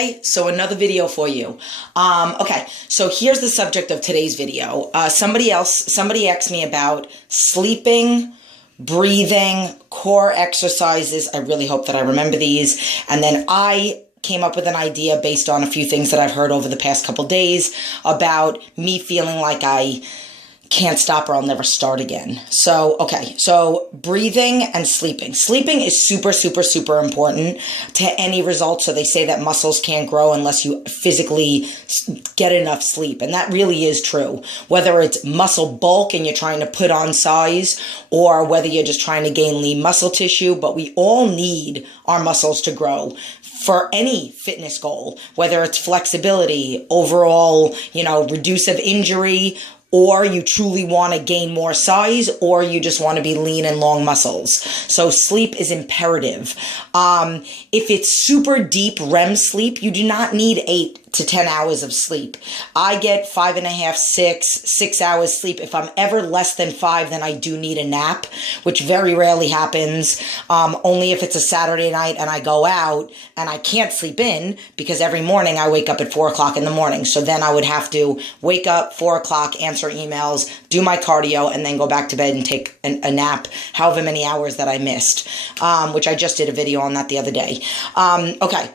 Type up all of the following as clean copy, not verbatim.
Hey, so another video for you. Okay, so here's the subject of today's video. Somebody asked me about sleeping, breathing, core exercises. I really hope that I remember these. And then I came up with an idea based on a few things that I've heard over the past couple days about me feeling like I can't stop or I'll never start again. So breathing and sleeping. Sleeping is super, super, super important to any result. So they say that muscles can't grow unless you physically get enough sleep. And that really is true. Whether it's muscle bulk and you're trying to put on size, or whether you're just trying to gain lean muscle tissue, but we all need our muscles to grow for any fitness goal, whether it's flexibility, overall, reduce of injury, or you truly want to gain more size, or you just want to be lean and long muscles. So sleep is imperative. If it's super deep REM sleep, you do not need 8 to 10 hours of sleep. I get 5.5, 6 hours sleep. If I'm ever less than 5, then I do need a nap, which very rarely happens. Only if it's a Saturday night and I go out and I can't sleep in, because every morning I wake up at 4 o'clock in the morning. So then I would have to wake up 4 o'clock, answer emails, do my cardio, and then go back to bed and take a nap, however many hours that I missed, which I just did a video on that the other day. Okay.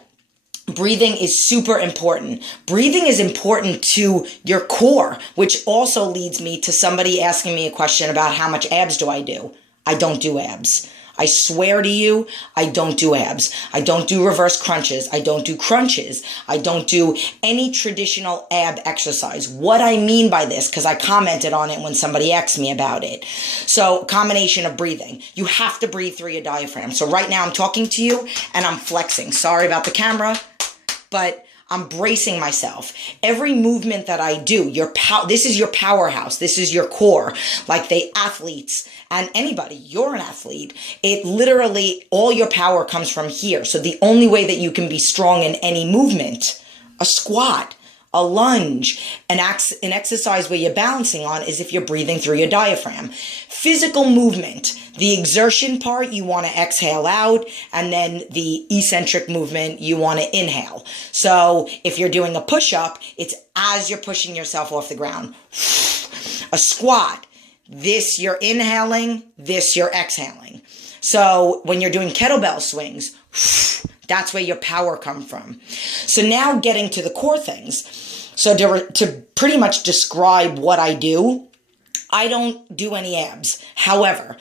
Breathing is super important. Breathing is important to your core, which also leads me to somebody asking me a question about how much abs do I do. I don't do abs. I swear to you, I don't do abs. I don't do reverse crunches. I don't do crunches. I don't do any traditional ab exercise. What I mean by this, because I commented on it when somebody asked me about it. So, combination of breathing. You have to breathe through your diaphragm. So right now I'm talking to you and I'm flexing. Sorry about the camera, but I'm bracing myself. Every movement that I do, this is your powerhouse. This is your core. Like the athletes and anybody, you're an athlete. It literally, all your power comes from here. So the only way that you can be strong in any movement, a squat, a lunge, an exercise where you're balancing on, is if you're breathing through your diaphragm. Physical movement, the exertion part, you want to exhale out, and then the eccentric movement, you want to inhale. So if you're doing a push-up, it's as you're pushing yourself off the ground. A squat, this you're inhaling, this you're exhaling. So when you're doing kettlebell swings, that's where your power comes from. So now getting to the core things. So to pretty much describe what I do, I don't do any abs. However,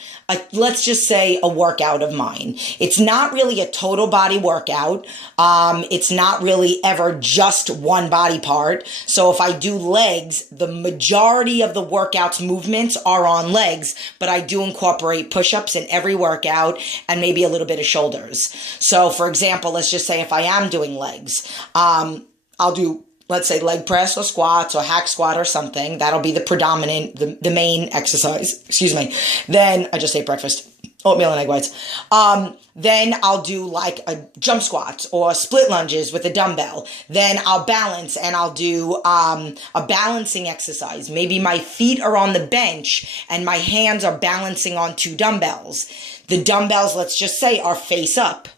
let's just say a workout of mine. It's not really a total body workout. It's not really ever just one body part. So if I do legs, the majority of the workout's movements are on legs, but I do incorporate push-ups in every workout and maybe a little bit of shoulders. So for example, let's just say if I am doing legs, I'll do, let's say, leg press or squats or hack squat or something. That'll be the predominant, the main exercise. Excuse me. Then I just ate breakfast, oatmeal and egg whites. Then I'll do like a jump squats or split lunges with a dumbbell. Then I'll balance and I'll do a balancing exercise. Maybe my feet are on the bench and my hands are balancing on 2 dumbbells. The dumbbells, let's just say, are face up.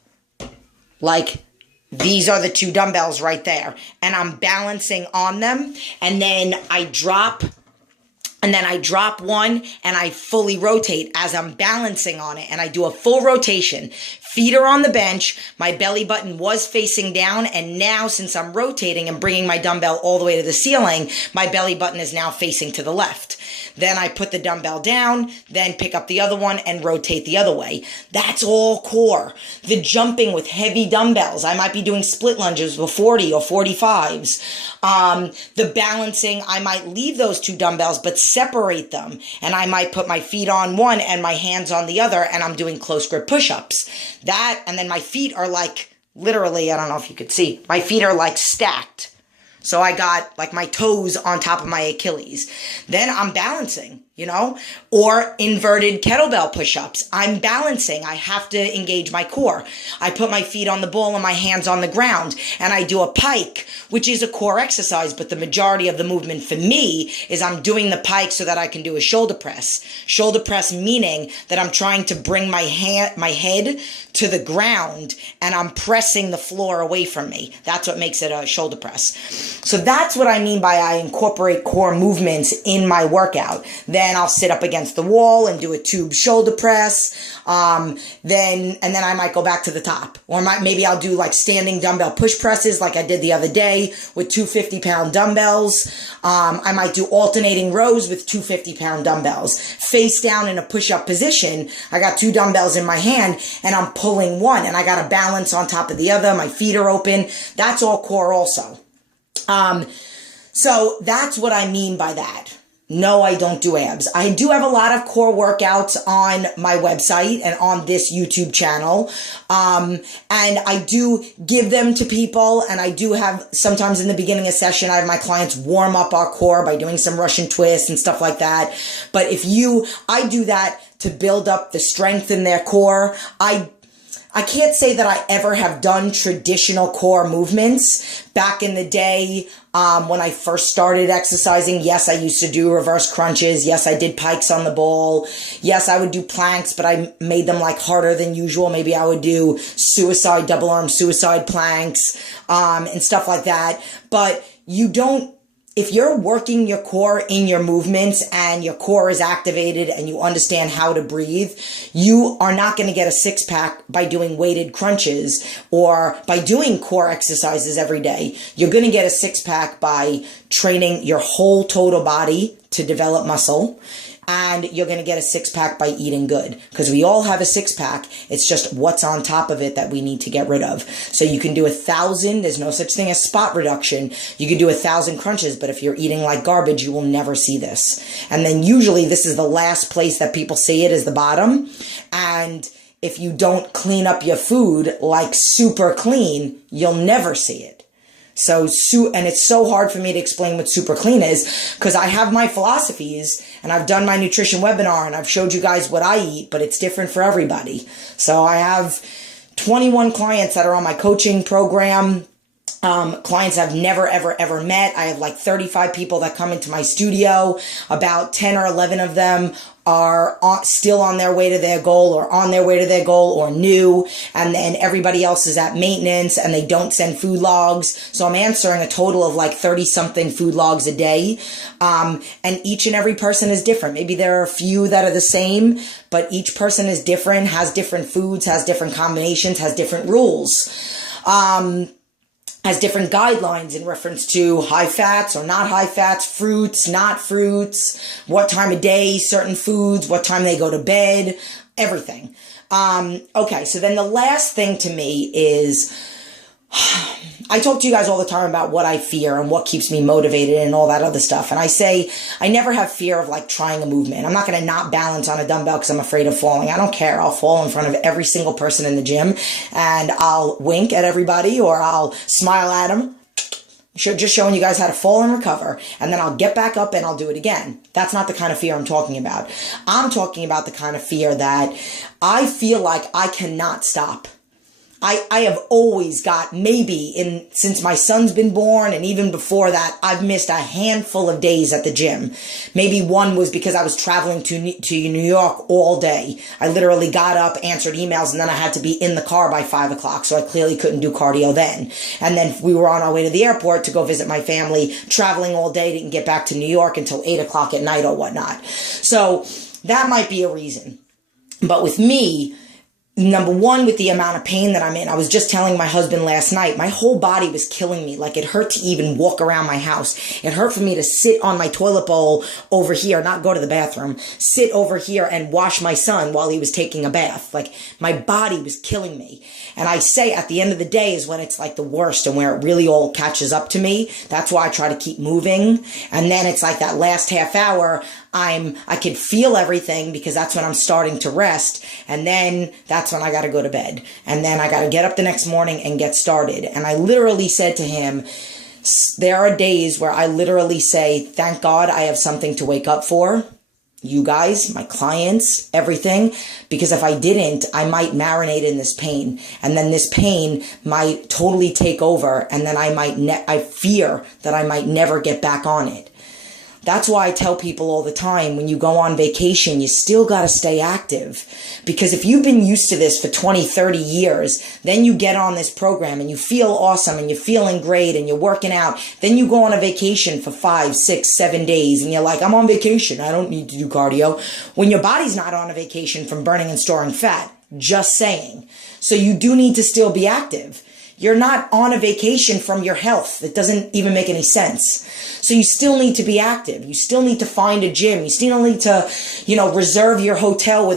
Like, these are the 2 dumbbells right there. And I'm balancing on them. And then I drop one and I fully rotate as I'm balancing on it. And I do a full rotation. Feet are on the bench. My belly button was facing down. And now, since I'm rotating and bringing my dumbbell all the way to the ceiling, my belly button is now facing to the left. Then I put the dumbbell down, then pick up the other one and rotate the other way. That's all core. The jumping with heavy dumbbells. I might be doing split lunges with 40 or 45s. The balancing, I might leave those 2 dumbbells, but separate them. And I might put my feet on one and my hands on the other, and I'm doing close grip push-ups. That, and then my feet are like, literally, I don't know if you could see, my feet are like stacked. So I got like my toes on top of my Achilles. Then I'm balancing. or inverted kettlebell push-ups. I'm balancing. I have to engage my core. I put my feet on the ball and my hands on the ground, and I do a pike, which is a core exercise, but the majority of the movement for me is I'm doing the pike so that I can do a shoulder press. Shoulder press meaning that I'm trying to bring my head to the ground and I'm pressing the floor away from me. That's what makes it a shoulder press. So that's what I mean by I incorporate core movements in my workout. Then I'll sit up against the wall and do a tube shoulder press. Then I might go back to the top, or maybe I'll do like standing dumbbell push presses like I did the other day with 250-pound dumbbells. I might do alternating rows with 250-pound dumbbells. Face down in a push-up position, I got 2 dumbbells in my hand and I'm pulling one, and I got to balance on top of the other. My feet are open. That's all core also. So that's what I mean by that. No, I don't do abs. I do have a lot of core workouts on my website and on this YouTube channel. And I do give them to people, and I do have sometimes in the beginning of session, I have my clients warm up our core by doing some Russian twists and stuff like that. But I do that to build up the strength in their core. I can't say that I ever have done traditional core movements. Back in the day, when I first started exercising, yes, I used to do reverse crunches. Yes, I did pikes on the ball. Yes, I would do planks, but I made them like harder than usual. Maybe I would do double arm suicide planks, and stuff like that. But if you're working your core in your movements and your core is activated and you understand how to breathe, you are not going to get a six-pack by doing weighted crunches or by doing core exercises every day. You're going to get a six-pack by training your whole total body to develop muscle. And you're going to get a six-pack by eating good, because we all have a six-pack. It's just what's on top of it that we need to get rid of. So you can do 1,000. There's no such thing as spot reduction. You can do 1,000 crunches, but if you're eating like garbage, you will never see this. And then usually this is the last place that people see it, is the bottom. And if you don't clean up your food like super clean, you'll never see it. And it's so hard for me to explain what super clean is, because I have my philosophies and I've done my nutrition webinar and I've showed you guys what I eat, but it's different for everybody. So I have 21 clients that are on my coaching program. Clients I've never, ever, ever met. I have like 35 people that come into my studio. About 10 or 11 of them are still on their way to their goal, or on their way to their goal, or new. And then everybody else is at maintenance and they don't send food logs. So I'm answering a total of like 30 something food logs a day. And each and every person is different. Maybe there are a few that are the same, but each person is different, has different foods, has different combinations, has different rules. Has different guidelines in reference to high fats or not high fats, fruits, not fruits, what time of day, certain foods, what time they go to bed, everything. Okay, so then the last thing to me is, I talk to you guys all the time about what I fear and what keeps me motivated and all that other stuff. And I say, I never have fear of like trying a movement. I'm not going to not balance on a dumbbell because I'm afraid of falling. I don't care. I'll fall in front of every single person in the gym and I'll wink at everybody, or I'll smile at them. Just showing you guys how to fall and recover. And then I'll get back up and I'll do it again. That's not the kind of fear I'm talking about. I'm talking about the kind of fear that I feel like I cannot stop. I have always got, since my son's been born and even before that, I've missed a handful of days at the gym. Maybe one was because I was traveling to New York all day. I literally got up, answered emails, and then I had to be in the car by 5 o'clock, so I clearly couldn't do cardio then. And then we were on our way to the airport to go visit my family, traveling all day, didn't get back to New York until 8 o'clock at night or whatnot. So that might be a reason. But with me, number one, with the amount of pain that I'm in, I was just telling my husband last night, my whole body was killing me. Like, it hurt to even walk around my house. It hurt for me to sit on my toilet bowl over here, not go to the bathroom, sit over here and wash my son while he was taking a bath. Like, my body was killing me. And I say at the end of the day is when it's like the worst and where it really all catches up to me. That's why I try to keep moving. And then it's like that last half hour, I can feel everything because that's when I'm starting to rest. And then that's when I got to go to bed. And then I got to get up the next morning and get started. And I literally said to him, there are days where I literally say, thank God I have something to wake up for. you guys, my clients, everything, because if I didn't, I might marinate in this pain, and then this pain might totally take over, and then I fear that I might never get back on it. That's why I tell people all the time, when you go on vacation, you still got to stay active. Because if you've been used to this for 20, 30 years, then you get on this program and you feel awesome and you're feeling great and you're working out. Then you go on a vacation for 5, 6, 7 days and you're like, I'm on vacation. I don't need to do cardio. When your body's not on a vacation from burning and storing fat. Just saying. So you do need to still be active. You're not on a vacation from your health. It doesn't even make any sense. So you still need to be active. You still need to find a gym. You still need to, reserve your hotel with